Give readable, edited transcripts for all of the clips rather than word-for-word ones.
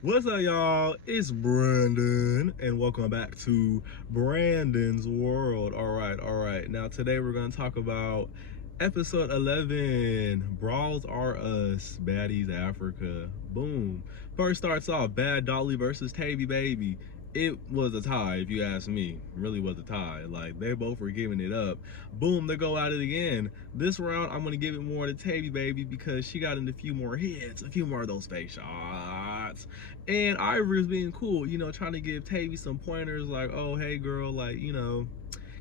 What's up, y'all? It's Brandon, and welcome back to Brandon's World. All right. Now, today we're going to talk about episode 11, Brawls Are Us, Baddies Africa. Boom. First starts off, Bad Dolly versus Tavy Baby. It was a tie, if you ask me. It really was a tie. Like, they both were giving it up. Boom, they go at it again. This round, I'm going to give it more to Tavy Baby because she got in a few more hits, a few more of those fake shots. And Ivory was being cool, trying to give Tavy some pointers like, oh, hey, girl, like,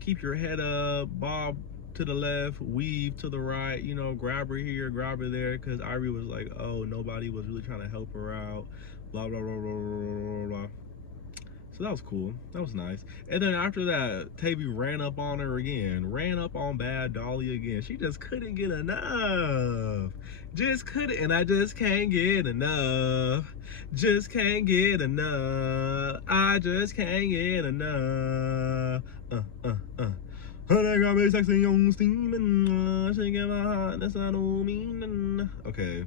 keep your head up, bob to the left, weave to the right, grab her here, grab her there, because Ivory was like, oh, nobody was really trying to help her out, blah, blah, blah, blah, blah, blah, blah. So that was cool. That was nice. And then after that, Tavy ran up on her again. Ran up on Bad Dolly again. She just couldn't get enough. Just couldn't. And I just can't get enough. Just can't get enough. I just can't get enough. Honey got me sexy on steaming. She get my heart. That's not all meaning. Okay.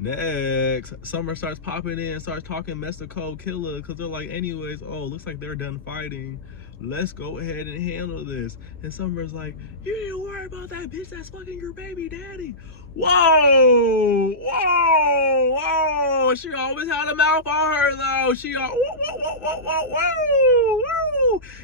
Next, Summer starts popping in, starts talking mess to Cold Killer because they're like, anyways, oh, looks like they're done fighting. Let's go ahead and handle this. And Summer's like, you need to worry about that bitch that's fucking your baby daddy. Whoa, whoa, whoa. She always had a mouth on her though. She all, whoa.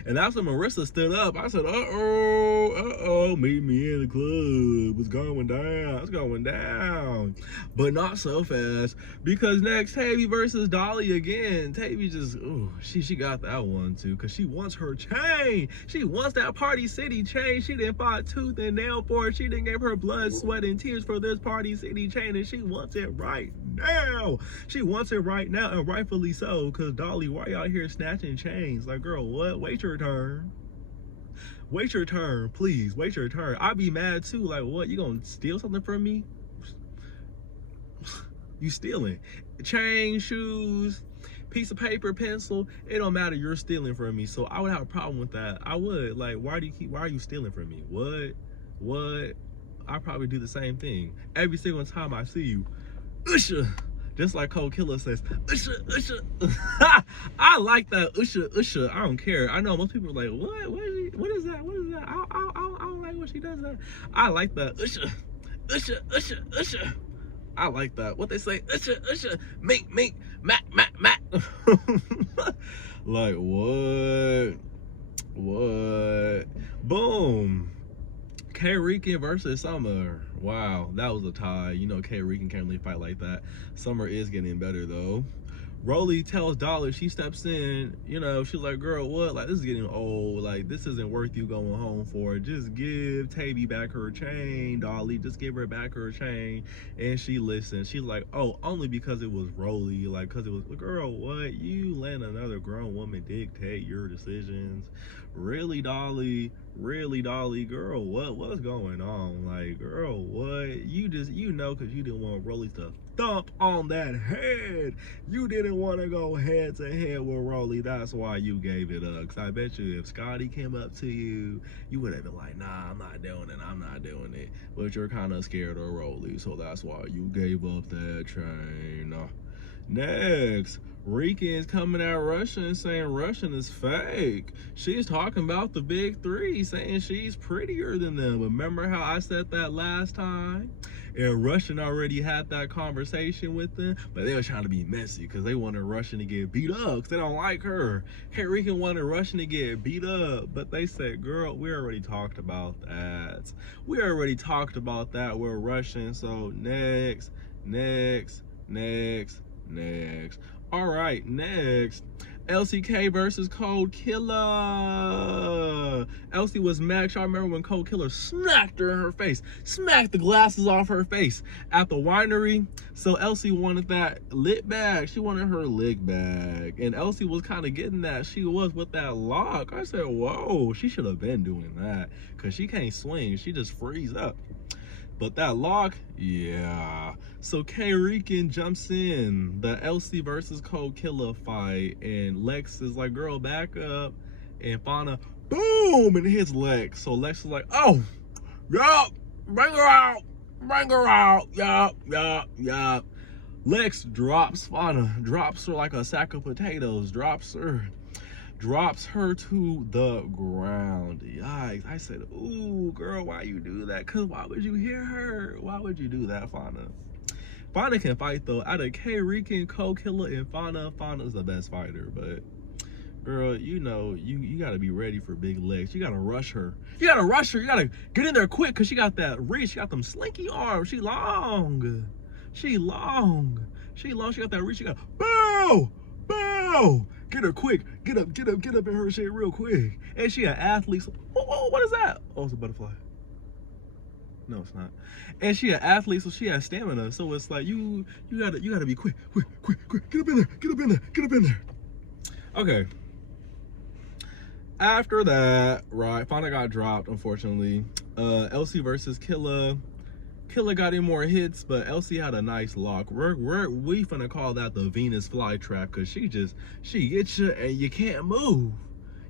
And that's when Marissa stood up. I said, uh-oh, meet me in the club. It's going down, it's going down. But not so fast, because next, Tavy versus Dolly again. Tavy just, ooh, she got that one too, because she wants her chain. She wants that Party City chain. She didn't fight tooth and nail for it. She didn't give her blood, sweat, and tears for this Party City chain, and she wants it right now. She wants it right now, and rightfully so, because Dolly, why you out here snatching chains? Like, girl, what? Wait your turn. Wait your turn, please. Wait your turn. I'd be mad too. Like, what? You gonna steal something from me? You stealing. Chain, shoes, piece of paper, pencil, it don't matter, you're stealing from me. So I would have a problem with that. I would. Like, why are you stealing from me? What? I probably do the same thing. Every single time I see you, usha. Just like Cold Killer says, usha. I like that, usha. I don't care. I know most people are like, what is that? I don't like when she does that. I like that, usha. I like that. What they say, usha, mink, mac. Like, what? Boom. K Rican versus Summer. Wow, that was a tie. K Rican can't really fight like that. Summer is getting better though. Rolly tells Dolly, she steps in, she's like, girl, what? Like, this is getting old. Like, this isn't worth you going home for. Just give Tavy back her chain, Dolly. Just give her back her chain. And she listens. She's like, oh, only because it was Rolly. Like, because it was, girl, what? You let another grown woman dictate your decisions? Really, Dolly? Really, Dolly? Girl, what's going on? Like, girl, what? You just, because you didn't want Rolly to thump on that head. You didn't want to go head to head with Rolly. That's why you gave it up. Because I bet you if Scotty came up to you, you would have been like, nah, I'm not doing it. But you're kind of scared of Rolly. So that's why you gave up that train. Next, Rican's coming at Russian saying Russian is fake. She's talking about the big three, saying she's prettier than them. Remember how I said that last time? And Russian already had that conversation with them, but they were trying to be messy because they wanted Russian to get beat up because they don't like her. K Rican wanted Russian to get beat up, but they said, girl, we already talked about that. We already talked about that with Russian. So next. All right, next. LCK versus Cold Killer. Elsie was mad. I remember when Cold Killer smacked her in her face, smacked the glasses off her face at the winery. So Elsie wanted that lit bag. She wanted her lick bag. And Elsie was kind of getting that. She was with that lock. I said, whoa, she should have been doing that because she can't swing. She just frees up. But that lock, yeah. So K Rican jumps in the LC versus Cold Killer fight, and Lex is like, girl, back up. And Fauna, boom, and hits Lex. So Lex is like, oh, yup, bring her out, yup. Lex drops Fauna, drops her like a sack of potatoes, drops her to the ground. Yikes. I said, ooh, girl, why you do that? Because why would you hit her? Why would you do that, Fauna? Fauna can fight, though. Out of K-Rican, Co-Killer, and Fauna's the best fighter. But, girl, you know, you got to be ready for big legs. You got to rush her. You got to rush her. You got to get in there quick because she got that reach. She got them slinky arms. She long. She got that reach. She got, bow, bow. Get her quick. Get up in her shit real quick. And she an athlete. Oh, what is that? Oh, it's a butterfly. No, it's not. And she an athlete, so she has stamina. So it's like you gotta be quick. Get up in there. Okay. After that, right, Fauna got dropped, unfortunately. Elsie versus Killa. Killa got in more hits, but Elsie had a nice lock. We finna call that the Venus flytrap, because she gets you and you can't move.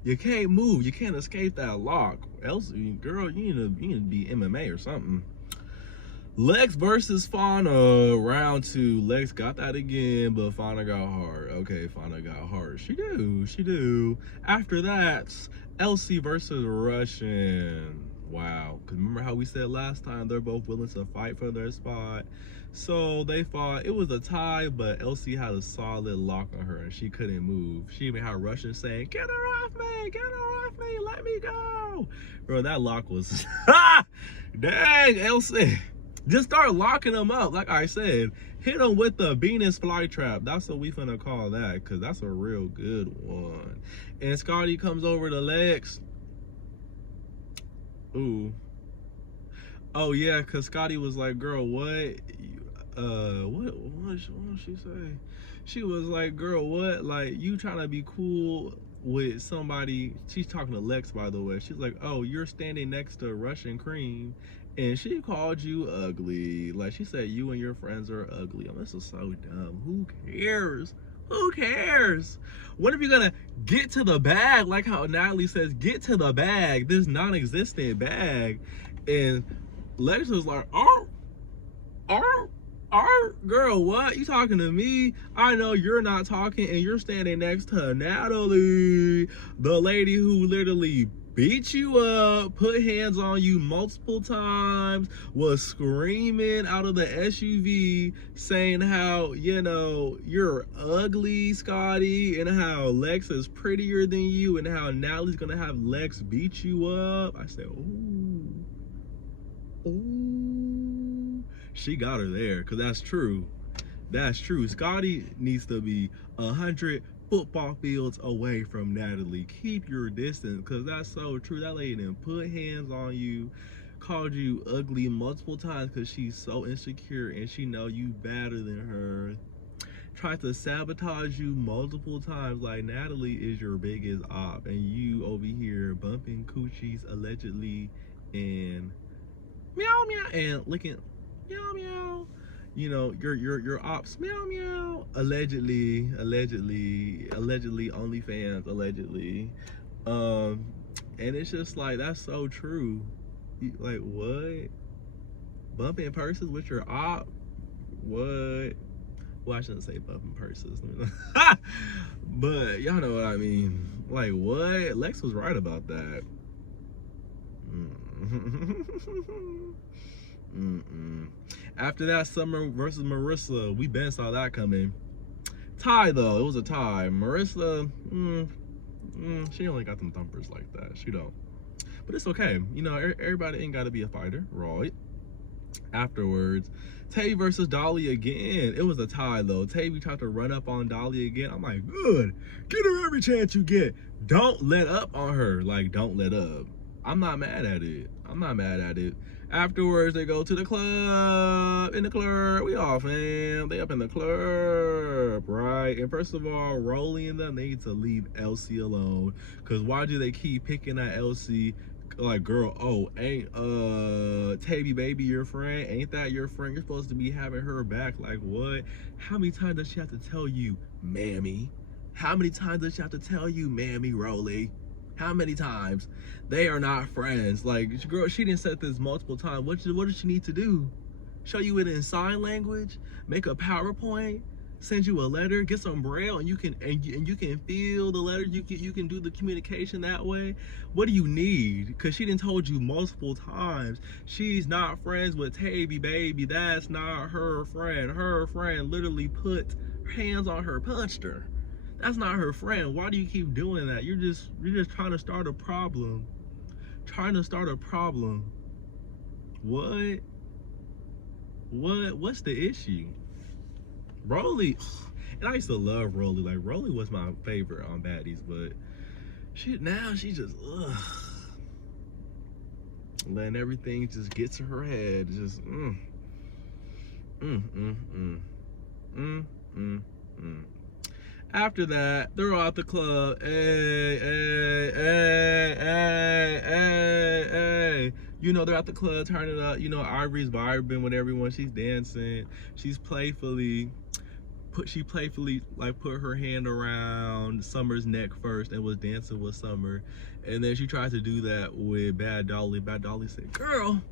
You can't move. You can't escape that lock. Elsie, girl, you need to be MMA or something. Lex versus Fauna, round 2. Lex got that again, but Fauna got hard. Okay, Fauna got hard. She do. After that, Elsie versus Russian. Wow, because remember how we said last time they're both willing to fight for their spot. So they fought. It was a tie, but Elsie had a solid lock on her and she couldn't move. She even had Russian saying, get her off me, let me go. Bro, that lock was, dang, Elsie. Just start locking them up, like I said. Hit them with the Venus flytrap. That's what we finna call that, because that's a real good one. And Scotty comes over to Lex. Ooh. Oh yeah, cause Scotty was like, girl, what? What did she say? She was like, girl, what? Like, you trying to be cool with somebody? She's talking to Lex, by the way. She's like, oh, you're standing next to Russian Cream, and she called you ugly. Like, she said you and your friends are ugly. Oh, this is so dumb. Who cares? Who cares? When are you gonna get to the bag? Like how Natalie says, get to the bag, this non-existent bag. And Lex was like, girl, what? You talking to me? I know you're not talking, and you're standing next to Natalie, the lady who literally beat you up, put hands on you multiple times, was screaming out of the SUV saying how, you know, you're ugly, Scotty, and how Lex is prettier than you, and how Natalie's gonna have Lex beat you up. I said, ooh, she got her there, because that's true. That's true. Scotty needs to be 100 football fields away from Natalie. Keep your distance, because that's so true. That lady didn't put hands on you, called you ugly multiple times because she's so insecure and she know you better than her. Tried to sabotage you multiple times. Like, Natalie is your biggest op, and you over here bumping coochies allegedly and meow meow and licking meow meow. You know, your ops, meow meow, allegedly OnlyFans, allegedly. And it's just like, that's so true. Like, what? Bumping purses with your op? What? Well, I shouldn't say bumping purses. But y'all know what I mean. Like, what? Lex was right about that. After that, Summer versus Marissa, we been saw that coming. Tie, though. It was a tie. Marissa, she only got them thumpers like that. She don't. But it's okay. You know, everybody ain't got to be a fighter, right? Afterwards, Tay versus Dolly again. It was a tie, though. Tay tried to run up on Dolly again. I'm like, good. Get her every chance you get. Don't let up on her. Like, don't let up. I'm not mad at it. Afterwards, they go to the club. In the club, we all fam. They up in the club, right? And first of all, Rolly and them, they need to leave Elsie alone. Because why do they keep picking at Elsie? Like, girl, oh, ain't Tabby baby your friend? Ain't that your friend? You're supposed to be having her back. Like, what? How many times does she have to tell you, mammy? How many times does she have to tell you, mammy, Rolly? How many times? They are not friends. Like, girl, she didn't said this multiple times. What does she need to do? show you it in sign language, make a PowerPoint, send you a letter, get some braille, and you can feel the letter. You can do the communication that way. What do you need? Because she done told you multiple times she's not friends with Tavy, baby. That's not her friend. Her friend literally put hands on her, punched her. That's not her friend. Why do you keep doing that? You're just trying to start a problem. Trying to start a problem. What? What's the issue? Rolly, and I used to love Rolly. Like, Rolly was my favorite on Baddies, but shit, now she just letting everything just get to her head. Just After that, they're out the club. Hey. You know, they're at the club, turning up. You know, Ivory's vibing with everyone. She's dancing. She's playfully like put her hand around Summer's neck first and was dancing with Summer. And then she tried to do that with Bad Dolly. Bad Dolly said, "Girl,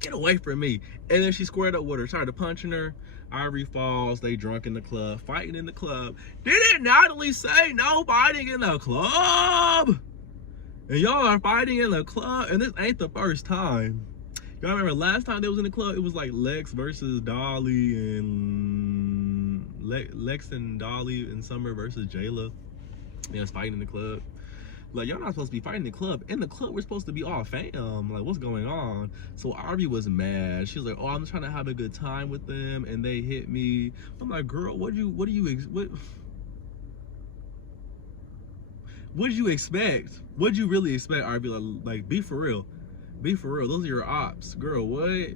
get away from me." And then she squared up with her, started punching her. Ivory falls. They drunk in the club, fighting in the club. Didn't Natalie say no fighting in the club? And y'all are fighting in the club, and this ain't the first time. Y'all remember last time they was in the club, it was like Lex versus Dolly, and Lex and Dolly and Summer versus Jayla. They was fighting in the club. Like, y'all not supposed to be fighting in the club. In the club, we're supposed to be all fam. Like, what's going on? So Ivory was mad. She was like, "Oh, I'm just trying to have a good time with them, and they hit me." I'm like, "Girl, what did you expect? What'd you really expect, Ivory? Like, be for real. Be for real. Those are your ops. Girl, what?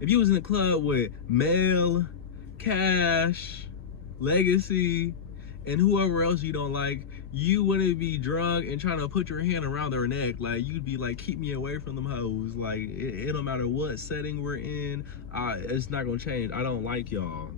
If you was in the club with Mel, Cash, Legacy, and whoever else you don't like, you wouldn't be drunk and trying to put your hand around their neck. Like, you'd be like, keep me away from them hoes. Like, it don't matter what setting we're in. It's not going to change. I don't like y'all.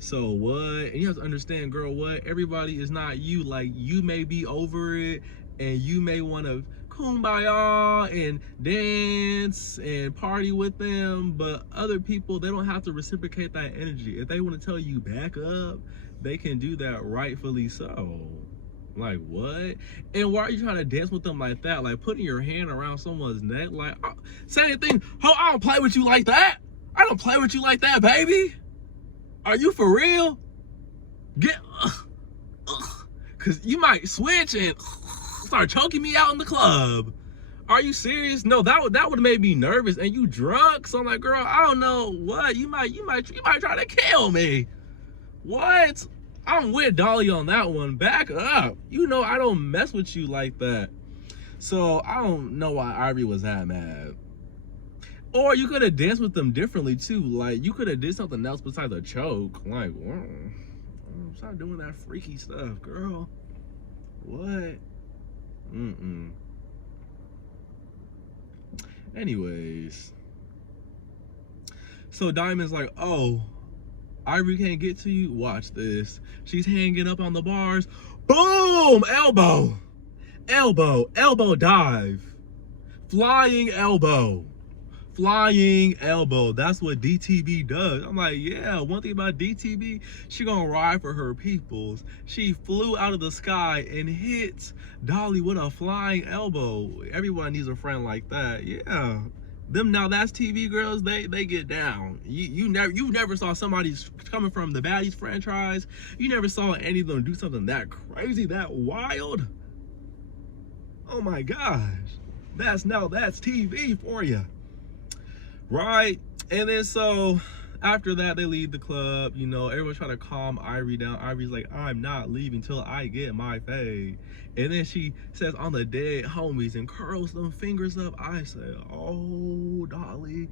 So what? And you have to understand, girl, what? Everybody is not you. Like, you may be over it, and you may want to kumbaya and dance and party with them, but other people, they don't have to reciprocate that energy. If they want to tell you back up, they can do that, rightfully so. Like, what? And why are you trying to dance with them like that? Like, putting your hand around someone's neck? Like, same thing. Oh, I don't play with you like that. I don't play with you like that, baby. Are you for real? Cause you might switch and start choking me out in the club. Are you serious? No, that would have made me nervous. And you drunk, so I'm like, girl, I don't know what you might try to kill me. What? I'm with Dolly on that one. Back up. You know I don't mess with you like that. So I don't know why Ivory was that mad. Or you could have danced with them differently too. Like, you could have did something else besides a choke. Like, stop doing that freaky stuff, girl. What? Anyways. So Diamond's like, "Oh, Ivory can't get to you? Watch this." She's hanging up on the bars. Boom! Elbow. Elbow dive. Flying elbow. That's what DTB does. I'm like, yeah, one thing about DTB, she gonna ride for her peoples. She flew out of the sky and hit Dolly with a flying elbow. Everyone needs a friend like that. Yeah. Them Now That's TV girls, they get down. You never saw somebody coming from the Baddies franchise. You never saw any of them do something that crazy, that wild. Oh my gosh. Now That's TV for you. Right? And then so after that, they leave the club. You know, everyone's trying to calm Ivory down. Ivory's like, "I'm not leaving till I get my fade." And then she says, "On the dead homies," and curls them fingers up. I say, "Oh, Dolly,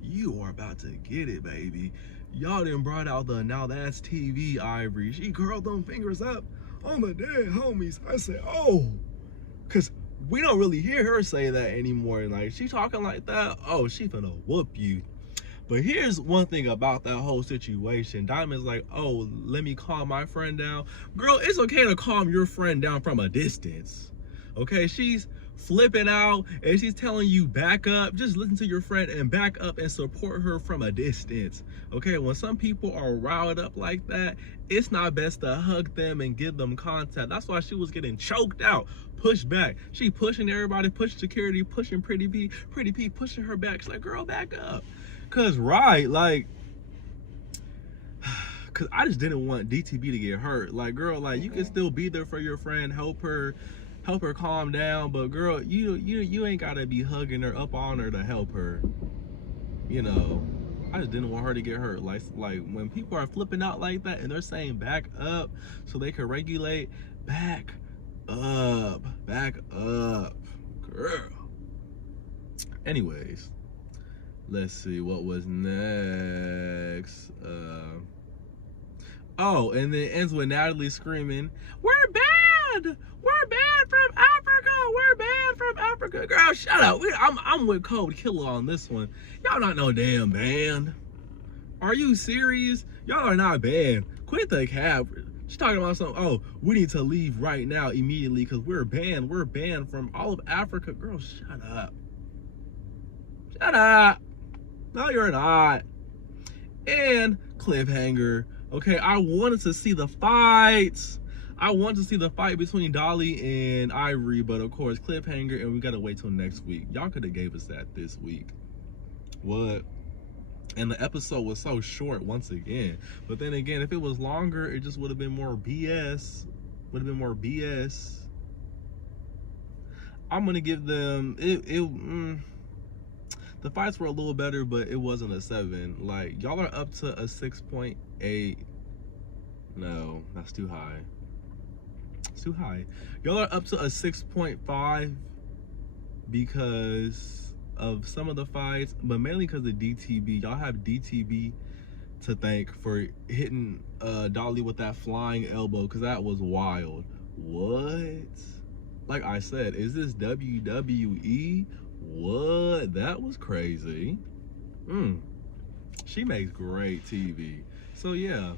you are about to get it, baby." Y'all done brought out the Now That's TV Ivory. She curled them fingers up on the dead homies. I said, oh, because we don't really hear her say that anymore. Like, she talking like that, oh, she finna whoop you. But here's one thing about that whole situation. Diamond's like, "Oh, let me calm my friend down." Girl, it's okay to calm your friend down from a distance. Okay, she's flipping out, and she's telling you back up. Just listen to your friend and back up and support her from a distance. Okay, when some people are riled up like that, it's not best to hug them and give them contact. That's why she was getting choked out, pushed back. She pushing everybody, pushing security, pushing Pretty P pushing her back. She's like, girl, back up. Cause like, cause I just didn't want DTB to get hurt. Like, girl, like, you can still be there for your friend, help her calm down, but girl, you ain't gotta be hugging her up on her to help her. You know, I just didn't want her to get hurt. Like when people are flipping out like that and they're saying back up so they can regulate, back up, girl. Anyways, let's see what was next. Oh, and then it ends with Natalie screaming, "We're banned! We're banned from Africa! We're banned from Africa!" Girl, shut up. I'm with Code Killer on this one. Y'all not no damn band. Are you serious? Y'all are not banned. Quit the cap. She's talking about something. Oh, we need to leave right now immediately because we're banned. We're banned from all of Africa. Girl, shut up. Shut up. No, you're not. And cliffhanger. Okay, I wanted to see the fights. I wanted to see the fight between Dolly and Ivory, but of course, cliffhanger, and we gotta wait till next week. Y'all could have gave us that this week. What? And the episode was so short once again. But then again, if it was longer, it just would have been more BS. I'm gonna give them the fights were a little better, but it wasn't a 7. Like, y'all are up to a 6.8. No, that's too high. It's too high. Y'all are up to a 6.5 because of some of the fights, but mainly because of DTB. Y'all have DTB to thank for hitting Dolly with that flying elbow, because that was wild. What? Like I said, is this WWE? What? That was crazy. She makes great TV. So yeah,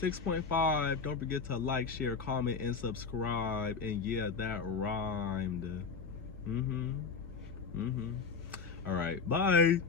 6.5. Don't forget to like, share, comment, and subscribe. And yeah, that rhymed. All right, bye.